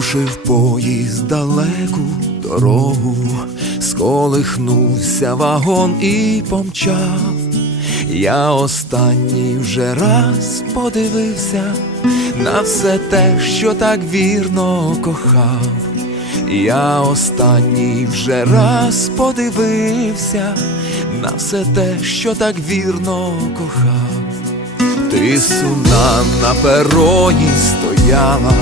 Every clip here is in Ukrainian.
Рушив поїзд далеку дорогу, сколихнувся вагон і помчав. Я останній вже раз подивився на все те, що так вірно кохав. Я останній вже раз подивився на все те, що так вірно кохав. Ти сумна на пероні стояла,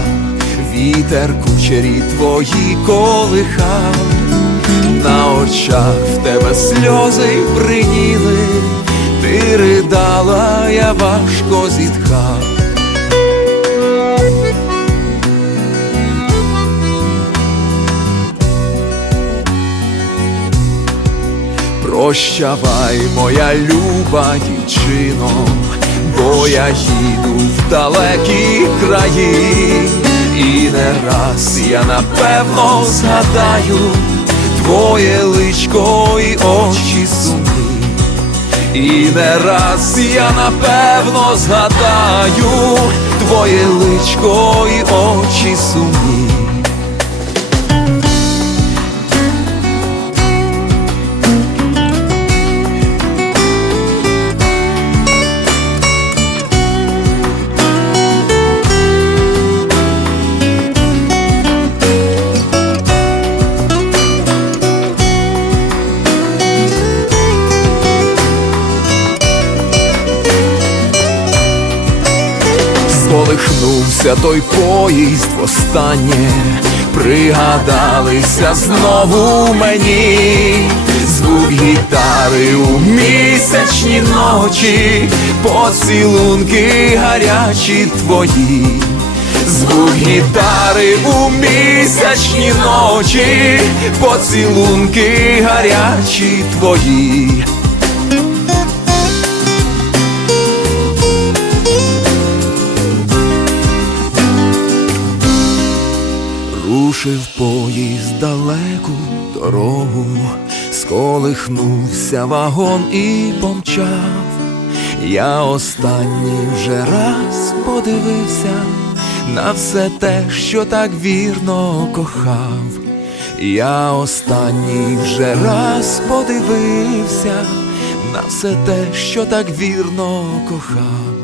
вітер кучері твої колихав, на очах в тебе сльози бриніли, ти ридала, я важко зітхав. Прощавай, моя люба дівчино, бо я їду в далекі краї, і не раз я напевно згадаю твоє личко і очі сумні, і не раз я напевно згадаю твоє личко і очі Сколихнувся той поїзд востаннє, пригадалися знову мені. Звук гітари у місячні ночі, поцілунки гарячі твої, звук гітари у місячні ночі, поцілунки гарячі твої. Поїзд далеку дорогу, сколихнувся вагон і помчав. Я останній вже раз подивився на все те, що так вірно кохав. Я останній вже раз подивився на все те, що так вірно кохав.